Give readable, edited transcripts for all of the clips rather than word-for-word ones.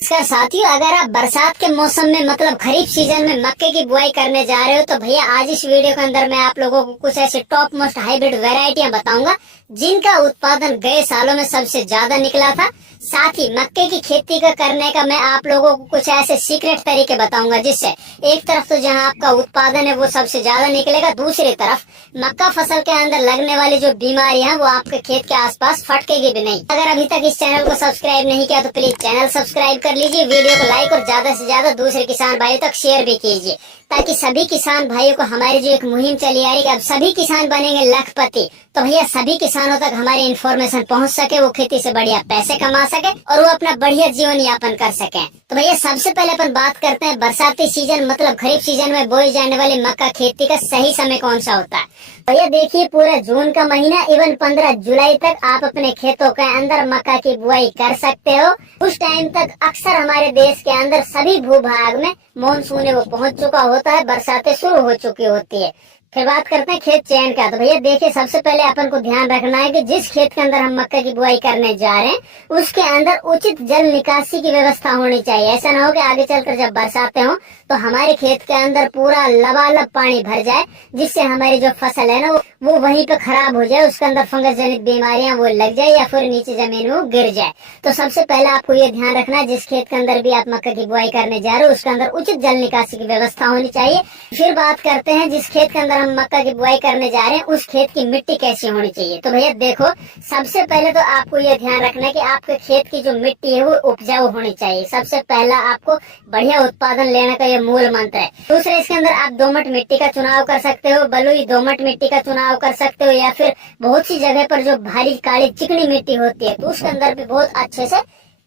इसका साथियों, अगर आप बरसात के मौसम में मतलब खरीफ सीजन में मक्के की बुआई करने जा रहे हो तो भैया आज इस वीडियो के अंदर मैं आप लोगों को कुछ ऐसे टॉप मोस्ट हाइब्रिड वेराइटियां बताऊंगा जिनका उत्पादन गए सालों में सबसे ज्यादा निकला था। साथ ही मक्के की खेती का करने का मैं आप लोगों को कुछ ऐसे सीक्रेट तरीके बताऊंगा जिससे एक तरफ तो जहां आपका उत्पादन है वो सबसे ज्यादा निकलेगा, दूसरी तरफ मक्का फसल के अंदर लगने वाली जो बीमारियां वो आपके खेत के आसपास फटकेगी भी नहीं। अगर अभी तक इस चैनल को सब्सक्राइब नहीं किया तो प्लीज चैनल सब्सक्राइब कर लीजिए, वीडियो को लाइक और ज्यादा से ज्यादा दूसरे किसान भाइयों तक शेयर भी कीजिए ताकि सभी किसान भाइयों को हमारी जो एक मुहिम चली आ रही है अब सभी किसान बनेंगे लखपति, तो भैया सभी किसानों तक हमारी इन्फॉर्मेशन पहुंच सके, वो खेती से बढ़िया पैसे कमा सके और वो अपना बढ़िया जीवन यापन कर सके। तो भैया सबसे पहले अपन बात करते हैं बरसाती सीजन मतलब खरीफ सीजन में बोई जाने वाली मक्का खेती का सही समय कौन सा होता है। भैया देखिए, पूरा जून का महीना इवन 15 जुलाई तक आप अपने खेतों के अंदर मक्का की बुआई कर सकते हो। उस टाइम तक अक्सर हमारे देश के अंदर सभी भूभाग में मानसून वो पहुंच चुका होता है, बरसातें शुरू हो चुकी होती है। फिर बात करते हैं खेत चयन का। तो भैया देखिए, सबसे पहले अपन को ध्यान रखना है कि जिस खेत के अंदर हम मक्का की बुआई करने जा रहे हैं उसके अंदर उचित जल निकासी की व्यवस्था होनी चाहिए। ऐसा ना हो कि आगे चलकर जब बरसातें हो तो हमारे खेत के अंदर पूरा लबालब पानी भर जाए जिससे हमारी जो फसल है ना वो वहीं पे खराब हो जाए, उसके अंदर फंगस जनित बीमारियां वो लग जाए या फिर नीचे जमीन में वो गिर जाए। तो सबसे पहले आपको ये ध्यान रखना है जिस खेत के अंदर भी आप मक्का की बुआई करने जा रहे हो उसके अंदर उचित जल निकासी की व्यवस्था होनी चाहिए। फिर बात करते हैं जिस खेत के अंदर हम मक्का की बुआई करने जा रहे हैं उस खेत की मिट्टी कैसी होनी चाहिए। तो भैया देखो, सबसे पहले तो आपको ये ध्यान रखना है कि आपके खेत की जो मिट्टी है वो उपजाऊ होनी चाहिए। सबसे पहला आपको बढ़िया उत्पादन लेने का ये मूल मंत्र है। दूसरे, इसके अंदर आप दोमट मिट्टी का चुनाव कर सकते हो, बलुई दोमट मिट्टी का चुनाव कर सकते हो, या फिर बहुत सी जगह पर जो भारी काली चिकनी मिट्टी होती है तो उसके अंदर भी बहुत अच्छे से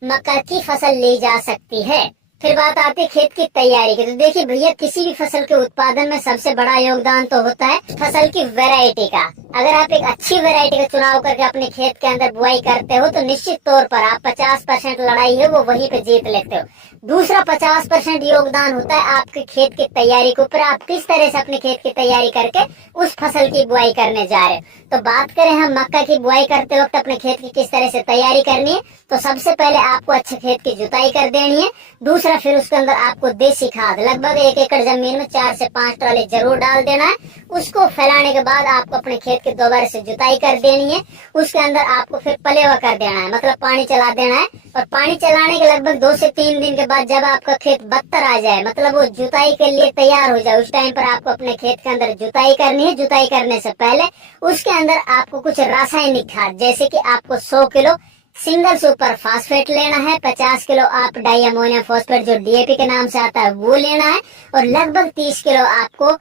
मक्का की फसल ली जा सकती है। फिर बात आती है खेत की तैयारी की। तो देखिए भैया, किसी भी फसल के उत्पादन में सबसे बड़ा योगदान तो होता है फसल की वैरायटी का। अगर आप एक अच्छी वैरायटी का चुनाव करके अपने खेत के अंदर बुआई करते हो तो निश्चित तौर पर आप 50% लड़ाई है वो वहीं पे जीत लेते हो। दूसरा 50% योगदान होता है आपके खेत की तैयारी के ऊपर, आप किस तरह से अपने खेत की तैयारी करके उस फसल की बुआई करने जा रहे हो। तो बात करें हम मक्का की बुआई करते वक्त अपने खेत की किस तरह से तैयारी करनी है, तो सबसे पहले आपको अच्छे खेत की जुताई कर देनी है। दूसरा, फिर उसके अंदर आपको देसी खाद लगभग 1 एकड़ जमीन में 4 से 5 ट्राली जरूर डाल देना है। उसको फैलाने के बाद आपको अपने खेत के दोबारा से जुताई कर देनी है। उसके अंदर आपको फिर पलेवा कर देना है, मतलब पानी चला देना है। और पानी चलाने के लगभग 2 से 3 दिन के बाद जब आपका खेत बत्तर आ जाए, मतलब वो जुताई के लिए तैयार हो जाए, उस टाइम पर आपको अपने खेत के अंदर जुताई करनी है। जुताई करने से पहले उसके अंदर आपको कुछ रासायनिक खाद जैसे कि आपको 100 किलो सिंगल सुपर फास्फेट लेना है, 50 किलो आप डाई अमोनियम फॉस्फेट जो डीएपी के नाम से आता है वो लेना है, और लगभग 30 किलो आपको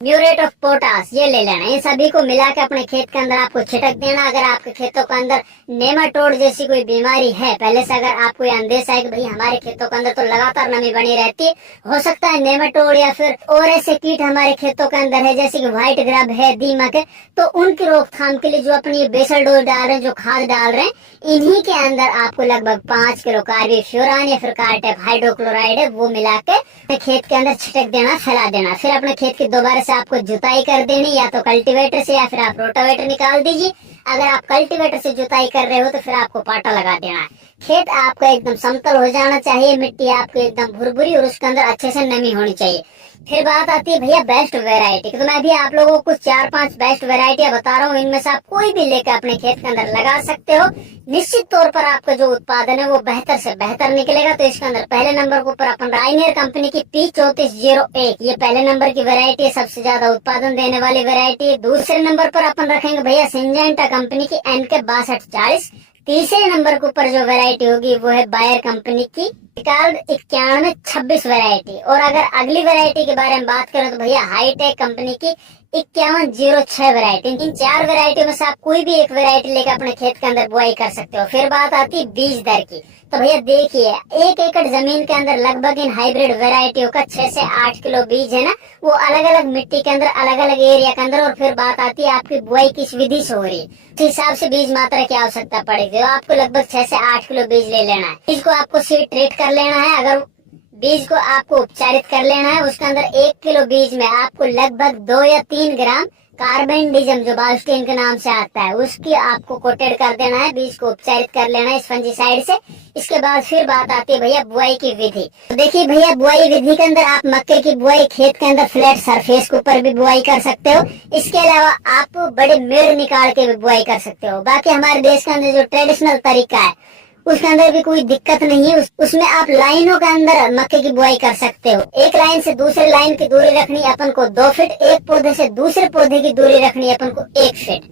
म्यूरेट ऑफ पोटास ये ले लेना है। इन सभी को मिला के अपने खेत के अंदर आपको छिटक देना। अगर आपके खेतों के अंदर नेमाटोड जैसी कोई बीमारी है, पहले से अगर आपको ये अंदेशा है कि भाई हमारे खेतों के अंदर तो लगातार नमी बनी रहती है, हो सकता है नेमाटोड या फिर और ऐसे कीट हमारे खेतों के अंदर है जैसे कि व्हाइट ग्रब है, दीमक है, तो उनकी रोकथाम के लिए जो अपनी बेसल डोज डाल रहे हैं, जो खाद डाल रहे हैं, इन्हीं के अंदर आपको लगभग 5 किलो कार्बोफ्यूरान या फिर कार्टेप हाइड्रोक्लोराइड है वो मिला के खेत के अंदर छिटक देना, फैला देना। फिर अपने खेत की दोबारा से आपको जुताई कर देनी, या तो कल्टीवेटर से या फिर आप रोटावेटर निकाल दीजिए। अगर आप कल्टीवेटर से जुताई कर रहे हो तो फिर आपको पाटा लगा देना है। खेत आपका एकदम समतल हो जाना चाहिए, मिट्टी आपको एकदम भुरभुरी और उसके अंदर अच्छे से नमी होनी चाहिए। फिर बात आती है भैया बेस्ट वैरायटी की। तो मैं भी आप लोगों को कुछ 4-5 बेस्ट वैरायटियां बता रहा हूँ, इनमें से आप कोई भी लेकर अपने खेत के अंदर लगा सकते हो। निश्चित तौर पर आपका जो उत्पादन है वो बेहतर से बेहतर निकलेगा। तो इसके अंदर पहले नंबर के ऊपर अपन राइनियर कंपनी की P3401 ये पहले नंबर की वैरायटी है, सबसे ज्यादा उत्पादन देने वाली वैरायटी है। दूसरे नंबर पर अपन रखेंगे भैया सिंजेंटा कंपनी की NK 6240। तीसरे नंबर के ऊपर जो वैरायटी होगी वो है बायर कंपनी की 9126 वैरायटी। और अगर अगली वैरायटी के बारे में बात करें तो भैया हाईटेक कंपनी की 5106 वैरायटी। इन 4 वैरायटी में से आप कोई भी एक वैरायटी लेकर अपने खेत के अंदर बुआई कर सकते हो। फिर बात आती है बीज दर की। तो भैया देखिए, 1 एकड़ जमीन के अंदर लगभग इन हाइब्रिड वैरायटियों का 6 से 8 किलो बीज है ना, वो अलग अलग मिट्टी के अंदर अलग अलग एरिया के अंदर। और फिर बात आती है आपकी बुआई किस विधि से हो रही है, उस हिसाब से बीज मात्रा की आवश्यकता पड़ेगी। तो आपको लगभग 6 से 8 किलो बीज ले लेना है। बीज को आपको सीड ट्रीट कर लेना है। अगर बीज को आपको उपचारित कर लेना है, उसके अंदर 1 किलो बीज में आपको लगभग 2 या 3 ग्राम कार्बेंडिज्म जो बायोस्टीन के नाम से आता है उसकी आपको कोटेड कर देना है, बीज को उपचारित कर लेना है इस फंजीसाइड से। इसके बाद फिर बात आती है भैया बुआई की विधि। तो देखिए भैया बुआई विधि के अंदर आप मक्के की बुआई खेत के अंदर फ्लैट सरफेस के ऊपर भी बुआई कर सकते हो। इसके अलावा आप बड़े मेड़ निकाल के भी बुआई कर सकते हो। बाकी हमारे देश के अंदर जो ट्रेडिशनल तरीका है उसके अंदर भी कोई दिक्कत नहीं है। उसमें आप लाइनों के अंदर मक्के की बुआई कर सकते हो। एक लाइन से दूसरे लाइन की दूरी रखनी अपन को 2 फीट, एक पौधे से दूसरे पौधे की दूरी रखनी है अपन को 1 फीट।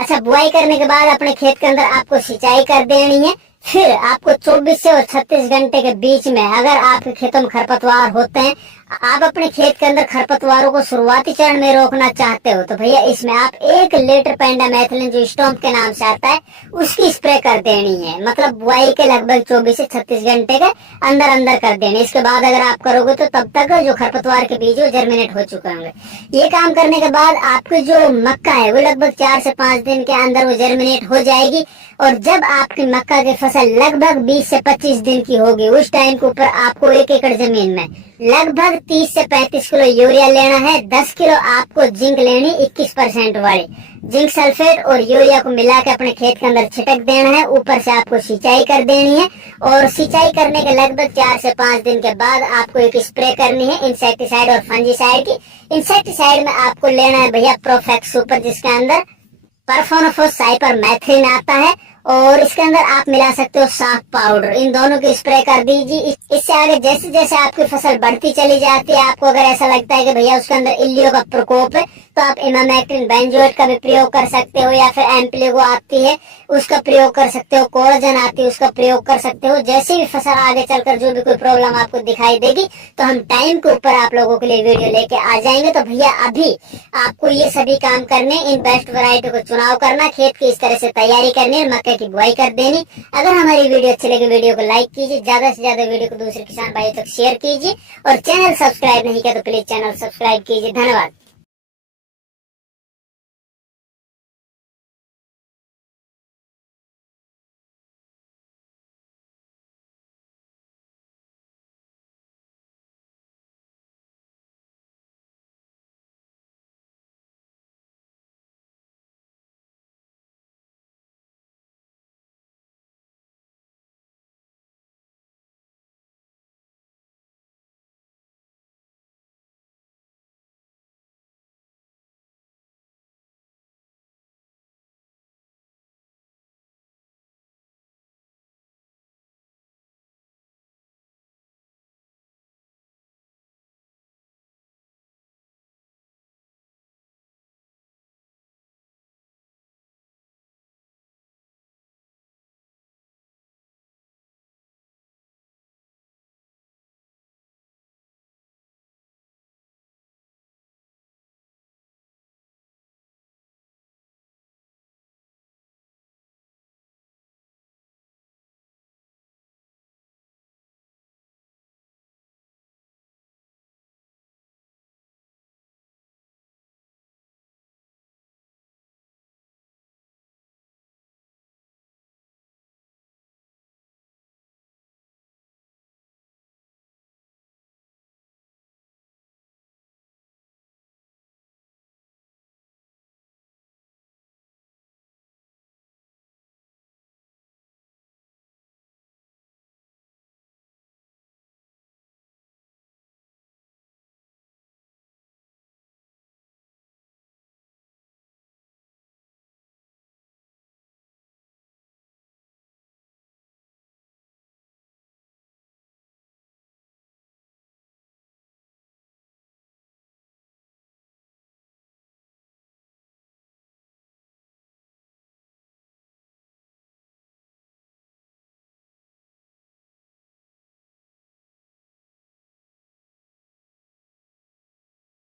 अच्छा, बुआई करने के बाद अपने खेत के अंदर आपको सिंचाई कर देनी है। फिर आपको 24 से और 36 घंटे के बीच में अगर आपके खेतों में खरपतवार होते हैं, आप अपने खेत के अंदर खरपतवारों को शुरुआती चरण में रोकना चाहते हो, तो भैया इसमें आप 1 लीटर पेंडामेथिलिन जो स्टॉम्प के नाम से आता है उसकी स्प्रे कर देनी है। मतलब बुआई के लगभग 24 से 36 घंटे के अंदर अंदर कर देनी। इसके बाद अगर आप करोगे तो तब तक जो खरपतवार के बीज वो जर्मिनेट हो चुके होंगे। ये काम करने के बाद आपकी जो मक्का है वो लगभग 4 से 5 दिन के अंदर वो जर्मिनेट हो जाएगी। और जब आपकी मक्का की फसल लगभग 20 से 25 दिन की होगी, उस टाइम के ऊपर आपको 1 एकड़ जमीन में लगभग 30 से 35 किलो यूरिया लेना है। 10 किलो आपको जिंक लेनी 21% वाली। जिंक सल्फेट और यूरिया को मिला के अपने खेत के अंदर छिटक देना है। ऊपर से आपको सिंचाई कर देनी है और सिंचाई करने के लगभग 4 से 5 दिन के बाद आपको एक स्प्रे करनी है इंसेक्टिसाइड और फंजीसाइड की। इंसेक्टिसाइड में आपको लेना है भैया प्रोफेक्स सुपर, जिसके अंदर परफोनोफोस साइपरमेथ्रिन आता है, और इसके अंदर आप मिला सकते हो साफ पाउडर। इन दोनों की स्प्रे कर दीजिए। इससे आगे जैसे जैसे आपकी फसल बढ़ती चली जाती है, आपको अगर ऐसा लगता है कि भैया उसके अंदर इल्लियो का प्रकोप है, तो आप इमामेक्टिन बेंजोएट का भी प्रयोग कर सकते हो, या फिर एम्प्लीगो आती है उसका प्रयोग कर सकते हो, कोरोजन आती है उसका प्रयोग कर सकते हो। जैसे भी फसल आगे चलकर जो भी कोई प्रॉब्लम आपको दिखाई देगी तो हम टाइम के ऊपर आप लोगों के लिए वीडियो लेके आ जाएंगे। तो भैया अभी आपको ये सभी काम करने, इन बेस्ट वैरायटी को चुनाव करना, खेत की इस तरह से तैयारी करनी, मक्के की बुआई कर देनी। अगर हमारी वीडियो अच्छी लगे वीडियो को लाइक कीजिए, ज्यादा से ज्यादा वीडियो को दूसरे किसान भाइयों तक शेयर कीजिए, और चैनल सब्सक्राइब नहीं किया तो प्लीज चैनल सब्सक्राइब कीजिए। धन्यवाद।